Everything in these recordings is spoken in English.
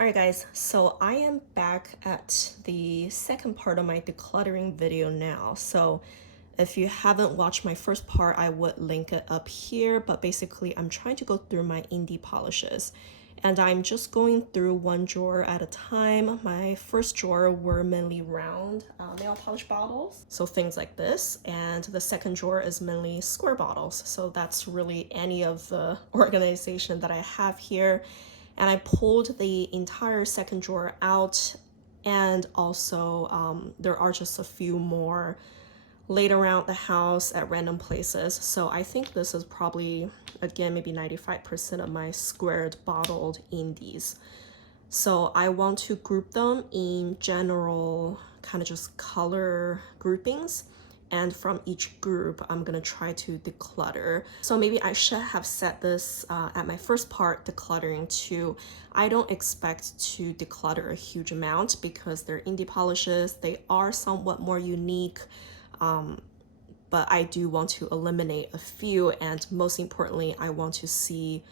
Alright guys, so I am back at the second part of my decluttering video now. So if you haven't watched my first part, I would link it up here, but basically I'm trying to go through my indie polishes. And I'm just going through one drawer at a time. My first drawer were mainly round nail polish bottles, so things like this. And the second drawer is mainly square bottles. So that's really any of the organization that I have here. And I pulled the entire second drawer out, and also there are just a few more laid around the house at random places. So I think this is probably, again, maybe 95% of my squared bottled indies. So I want to group them in general kind of just color groupings, and from each group I'm gonna try to declutter. So maybe I should have said this at my first part, decluttering too. I don't expect to declutter a huge amount because they're indie polishes. They are somewhat more unique, but I do want to eliminate a few, and most importantly I want to see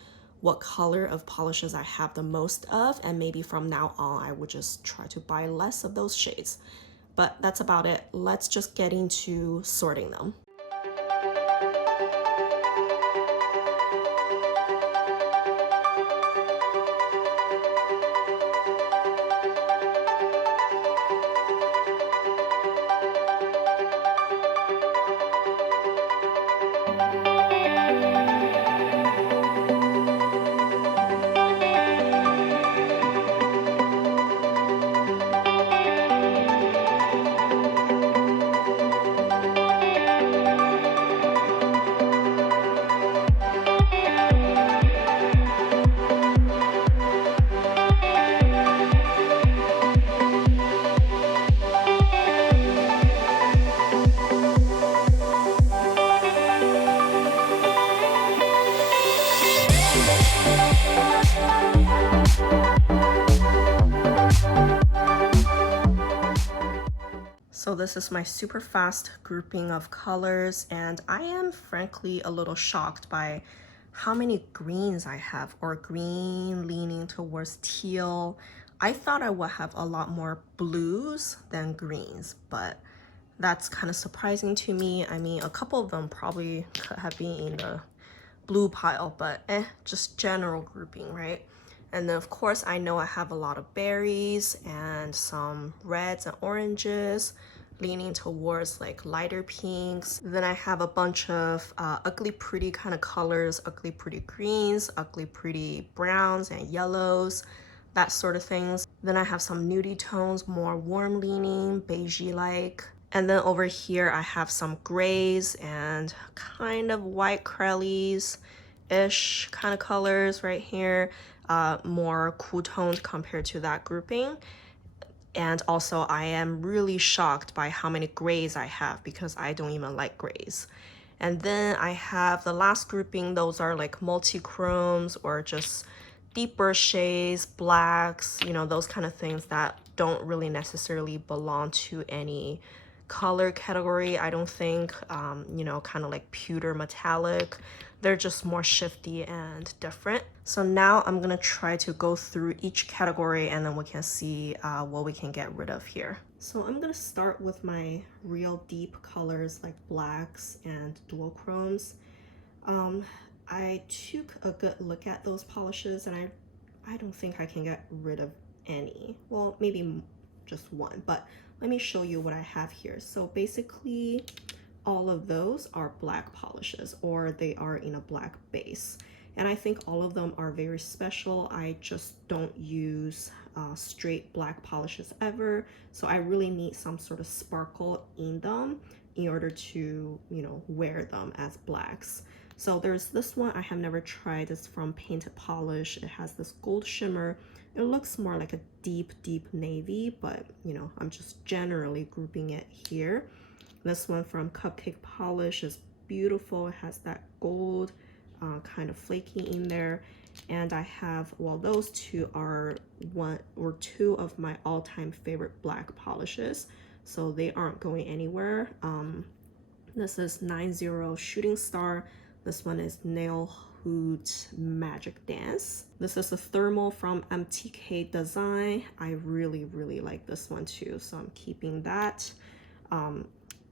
what color of polishes I have the most of, and maybe from now on I would just try to buy less of those shades. But that's about it. Let's just get into sorting them. So this is my super fast grouping of colors, and I am frankly a little shocked by how many greens I have, or green leaning towards teal. I thought I would have a lot more blues than greens, but that's kind of surprising to me. I mean, a couple of them probably could have been in the blue pile, but just general grouping, right? And then of course I know I have a lot of berries and some reds and oranges, leaning towards like lighter pinks. Then I have a bunch of ugly pretty kind of colors, ugly pretty greens, ugly pretty browns and yellows, that sort of things. Then I have some nudie tones, more warm leaning, beigey like. And then over here I have some grays and kind of white craylies-ish kind of colors right here, more cool toned compared to that grouping. And also I am really shocked by how many grays I have because I don't even like grays. And then I have the last grouping, those are like multi-chromes or just deeper shades, blacks, you know, those kind of things that don't really necessarily belong to any color category, I don't think. You know, kind of like pewter metallic. They're just more shifty and different. So now I'm gonna try to go through each category, and then we can see what we can get rid of here. So I'm gonna start with my real deep colors like blacks and duochromes. I took a good look at those polishes, and I don't think I can get rid of any. Well, maybe just one, but let me show you what I have here. So basically all of those are black polishes, or they are in a black base. And I think all of them are very special. I just don't use straight black polishes ever. So I really need some sort of sparkle in them in order to, you know, wear them as blacks. So there's this one I have never tried. It's from Painted Polish. It has this gold shimmer. It looks more like a deep navy, but you know, I'm just generally grouping it here. This one from Cupcake Polish is beautiful. It has that gold kind of flaky in there. And I have, well, those two are one or two of my all-time favorite black polishes, so they aren't going anywhere. This is 90 Shooting Star. This one is Nail Hoot Magic Dance. This is a thermal from MTK Design. I really, really like this one too, so I'm keeping that.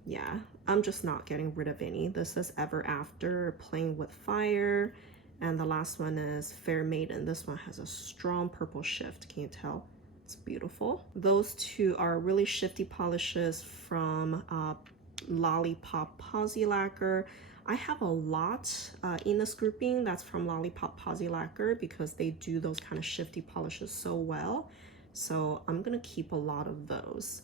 Yeah, I'm just not getting rid of any. This is Ever After, Playing with Fire. And the last one is Fair Maiden. This one has a strong purple shift. Can you tell? It's beautiful. Those two are really shifty polishes from Lollipop Posy Lacquer. I have a lot in this grouping that's from Lollipop Posy Lacquer because they do those kind of shifty polishes so well. So I'm gonna keep a lot of those.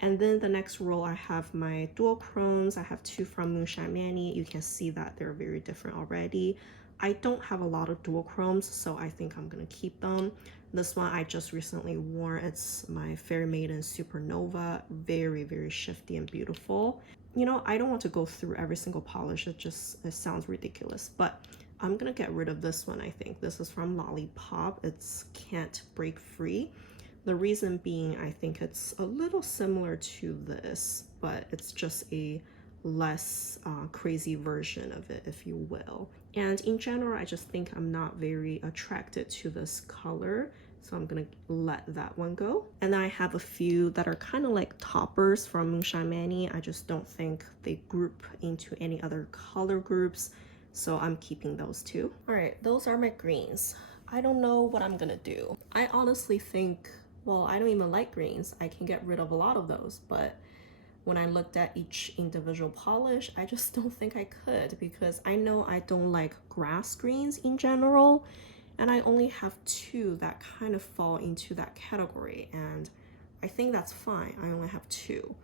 And then the next roll, I have my duochromes. I have two from Moonshine Manny. You can see that they're very different already. I don't have a lot of duochromes, so I think I'm gonna keep them. This one I just recently wore. It's my Fair Maiden Supernova. Very, very shifty and beautiful. You know, I don't want to go through every single polish. It sounds ridiculous, but I'm gonna get rid of this one, I think. This is from Lollipop. It's Can't Break Free. The reason being, I think it's a little similar to this, but it's just a less crazy version of it, if you will. And in general, I just think I'm not very attracted to this color, so I'm gonna let that one go. And then I have a few that are kind of like toppers from Moonshine Manny. I just don't think they group into any other color groups, so I'm keeping those too. All right, those are my greens. I don't know what I'm gonna do. I honestly think, well, I don't even like greens. I can get rid of a lot of those, but when I looked at each individual polish, I just don't think I could because I know I don't like grass greens in general, and I only have two that kind of fall into that category, and I think that's fine. I only have two,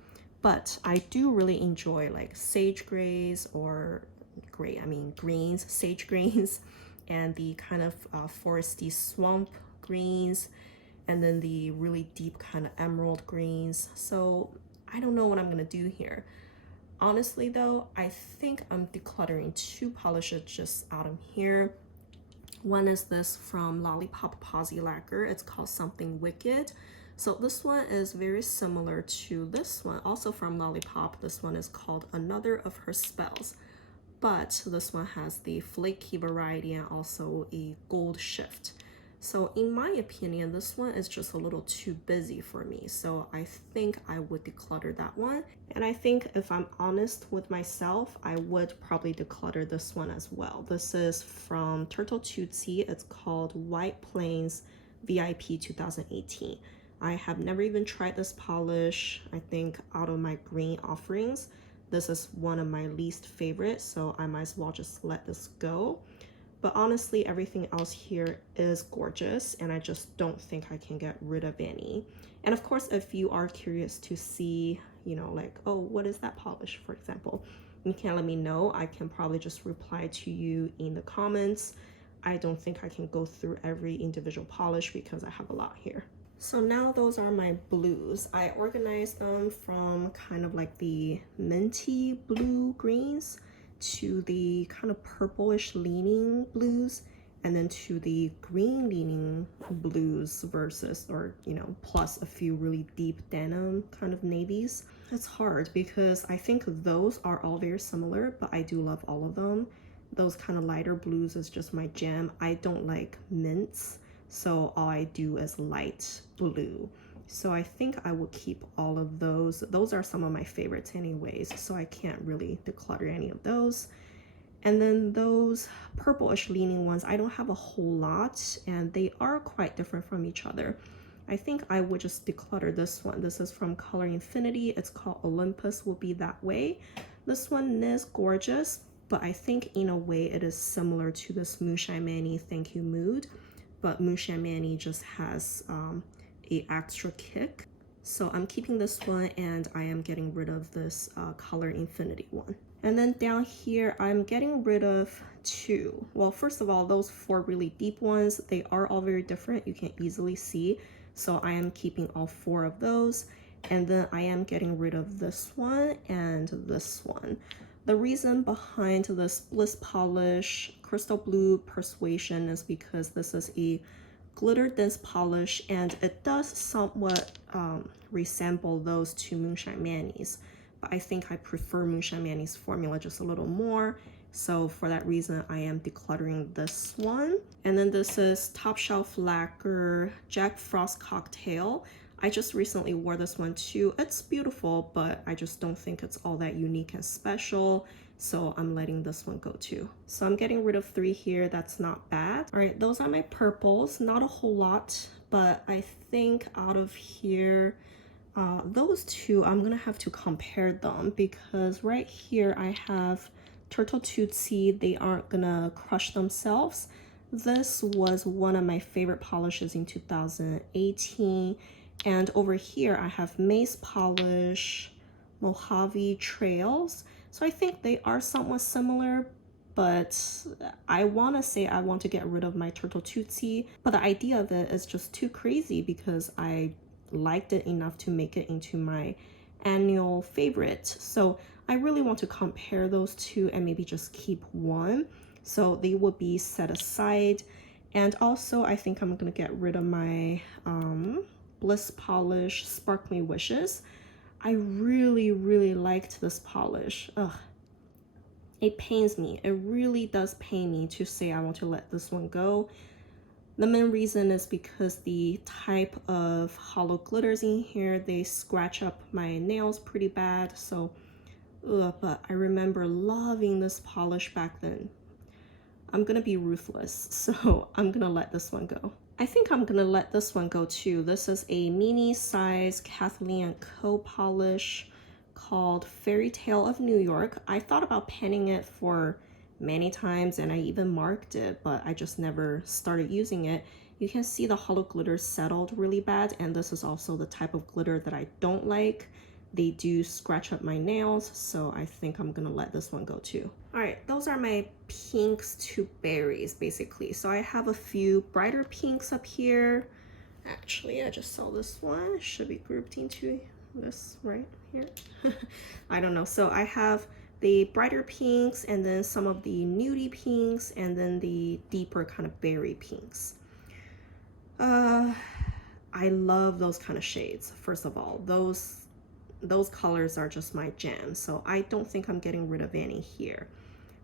but I do really enjoy like sage grays or greens, sage greens, and the kind of foresty swamp greens, and then the really deep kind of emerald greens. So I don't know what I'm gonna do here. Honestly though, I think I'm decluttering two polishes just out of here. One is this from Lollipop Posy Lacquer. It's called Something Wicked. So this one is very similar to this one, also from Lollipop. This one is called Another of Her Spells, but this one has the flaky variety and also a gold shift. So in my opinion, this one is just a little too busy for me. So I think I would declutter that one. And I think if I'm honest with myself, I would probably declutter this one as well. This is from Turtle Tootsie. It's called White Plains VIP 2018. I have never even tried this polish. I think out of my green offerings, this is one of my least favorite, so I might as well just let this go. But honestly, everything else here is gorgeous, and I just don't think I can get rid of any. And of course, if you are curious to see, you know, like, oh, what is that polish, for example, you can let me know. I can probably just reply to you in the comments. I don't think I can go through every individual polish because I have a lot here. So now those are my blues. I organized them from kind of like the minty blue greens to the kind of purplish leaning blues, and then to the green leaning blues versus, or you know, plus a few really deep denim kind of navies. It's hard because I think those are all very similar, but I do love all of them. Those kind of lighter blues is just my jam. I don't like mints, so all I do is light blue. So I think I would keep all of those. Those are some of my favorites anyways, so I can't really declutter any of those. And then those purplish leaning ones, I don't have a whole lot, and they are quite different from each other. I think I would just declutter this one. This is from Color Infinity. It's called Olympus Will Be That Way. This one is gorgeous, but I think in a way it is similar to this Moonshine Manny Thank You Mood, but Moonshine Manny just has a extra kick. So I'm keeping this one, and I am getting rid of this Color Infinity one. And then down here, I'm getting rid of two. Well, first of all, those four really deep ones, they are all very different. You can easily see. So I am keeping all four of those. And then I am getting rid of this one and this one. The reason behind this Bliss Polish Crystal Blue Persuasion is because this is a glitter dense polish, and it does somewhat resemble those two Moonshine Manny's, but I think I prefer Moonshine Manny's formula just a little more. So for that reason, I am decluttering this one. And then this is Top Shelf Lacquer Jack Frost Cocktail. I just recently wore this one too. It's beautiful, but I just don't think it's all that unique and special. So I'm letting this one go too. So I'm getting rid of 3 here. That's not bad. All right, those are my purples. Not a whole lot, but I think out of here, those 2, I'm gonna have to compare them because right here I have Turtle Tootsie. They aren't gonna crush themselves. This was one of my favorite polishes in 2018. And over here I have Mace Polish, Mojave Trails. So I think they are somewhat similar, but I want to say I want to get rid of my Turtle Tootsie, but the idea of it is just too crazy because I liked it enough to make it into my annual favorite. So I really want to compare those 2 and maybe just keep one. So they will be set aside. And also I think I'm gonna get rid of my Bliss Polish Sparkling Wishes. I really liked this polish. Ugh. It pains me. It really does pain me to say I want to let this one go. The main reason is because the type of hollow glitters in here, they scratch up my nails pretty bad. So, but I remember loving this polish back then. I'm gonna be ruthless, so I'm gonna let this one go. I think I'm gonna let this one go too. This is a mini size Kathleen & Co polish called Fairy Tale of New York. I thought about penning it for many times and I even marked it, but I just never started using it. You can see the hollow glitter settled really bad, and this is also the type of glitter that I don't like. They do scratch up my nails, so I think I'm gonna let this one go too. All right, those are my pinks to berries basically. So I have a few brighter pinks up here. Actually, I just saw this one. It should be grouped into this right here. I don't know. So I have the brighter pinks and then some of the nudie pinks and then the deeper kind of berry pinks. I love those kind of shades. First of all, those colors are just my jam. So I don't think I'm getting rid of any here.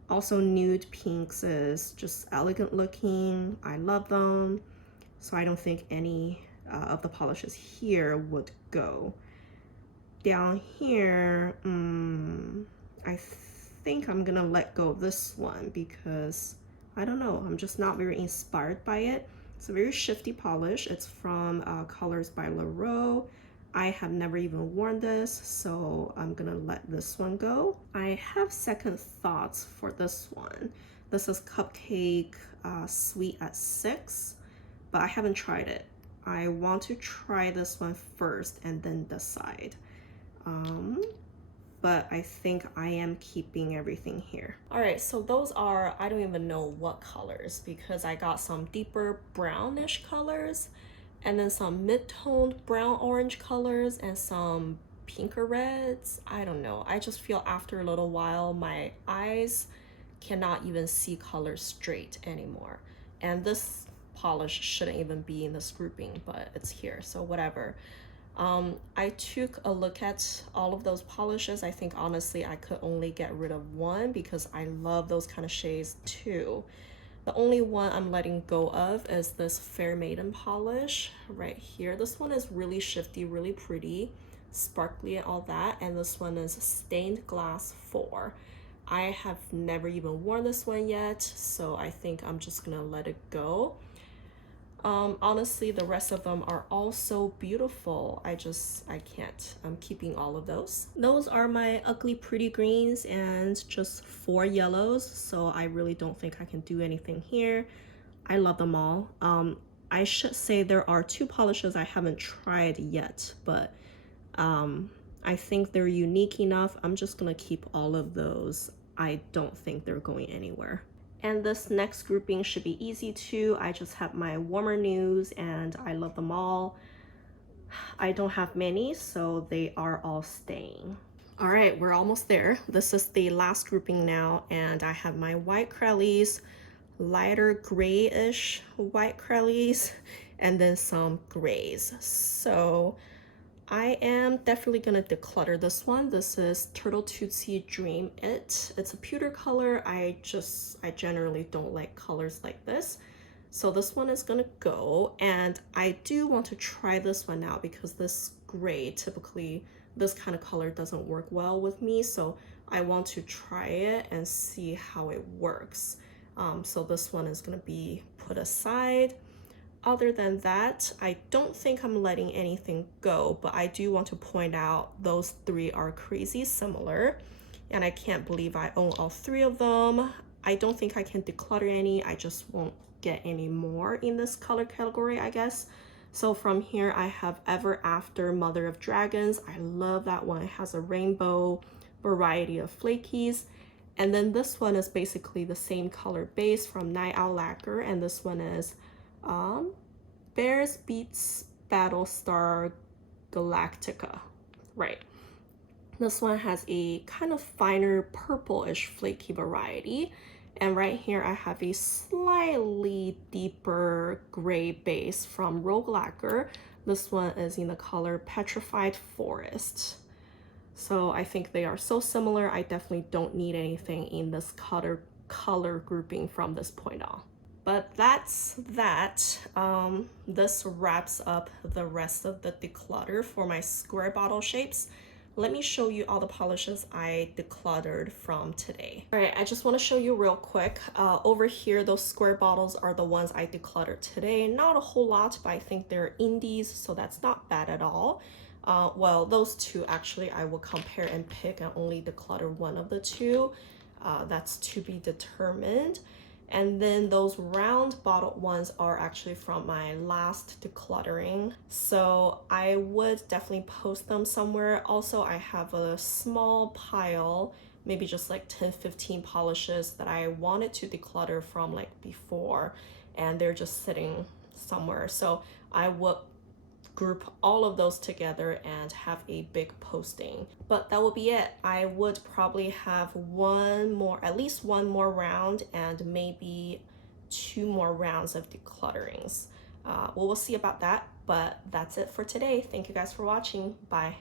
Also, nude pinks is just elegant looking. I love them. So I don't think any of the polishes here would go. Down here, I think I'm gonna let go of this one because I don't know, I'm just not very inspired by it. It's a very shifty polish. It's from Colors by Leroux. I have never even worn this, so I'm gonna let this one go. I have second thoughts for this one. This is Cupcake Sweet at 6, but I haven't tried it. I want to try this one first and then decide. But I think I am keeping everything here. All right, so those are, I don't even know what colors because I got some deeper brownish colors and then some mid-toned brown orange colors and some pinker reds. I don't know. I just feel after a little while my eyes cannot even see colors straight anymore. And this polish shouldn't even be in this grouping, but it's here, so whatever. I took a look at all of those polishes. I think honestly I could only get rid of one because I love those kind of shades too. The only one I'm letting go of is this Fair Maiden polish right here. This one is really shifty, really pretty, sparkly and all that. And this one is Stained Glass 4. I have never even worn this one yet, so I think I'm just gonna let it go. Honestly, the rest of them are all so beautiful. I can't. I'm keeping all of those. Those are my ugly pretty greens and just 4 yellows, so I really don't think I can do anything here. I love them all. I should say there are 2 polishes I haven't tried yet, but I think they're unique enough. I'm just gonna keep all of those. I don't think they're going anywhere. And this next grouping should be easy too. I just have my warmer nudes and I love them all. I don't have many, so they are all staying. All right, we're almost there. This is the last grouping now, and I have my white Crellies, lighter grayish white Crellies, and then some grays. So I am definitely gonna declutter this one. This is Turtle Tootsie Dream It. It's a pewter color. I generally don't like colors like this. So this one is gonna go, and I do want to try this one now because this gray, typically this kind of color doesn't work well with me. So I want to try it and see how it works. So this one is gonna be put aside. Other than that, I don't think I'm letting anything go, but I do want to point out those three are crazy similar, and I can't believe I own all three of them. I don't think I can declutter any. I just won't get any more in this color category, I guess. So from here, I have Ever After Mother of Dragons. I love that one. It has a rainbow variety of flakies. And then this one is basically the same color base from Night Owl Lacquer, and this one is Bears Beats Battlestar Galactica. Right. This one has a kind of finer purplish flaky variety. And right here I have a slightly deeper gray base from Rogue Lacquer. This one is in the color Petrified Forest. So I think they are so similar. I definitely don't need anything in this color grouping from this point on. But that's that. This wraps up the rest of the declutter for my square bottle shapes. Let me show you all the polishes I decluttered from today. All right, I just want to show you real quick. Over here, those square bottles are the ones I decluttered today. Not a whole lot, but I think they're indies, so that's not bad at all. Well, those two actually I will compare and pick and only declutter one of the two. That's to be determined. And then those round bottled ones are actually from my last decluttering. So I would definitely post them somewhere. Also, I have a small pile, maybe just like 10-15 polishes that I wanted to declutter from like before, and they're just sitting somewhere. So I would group all of those together and have a big posting. But that will be it. I would probably have at least one more round and maybe 2 more rounds of declutterings. We'll see about that, but that's it for today. Thank you guys for watching. Bye.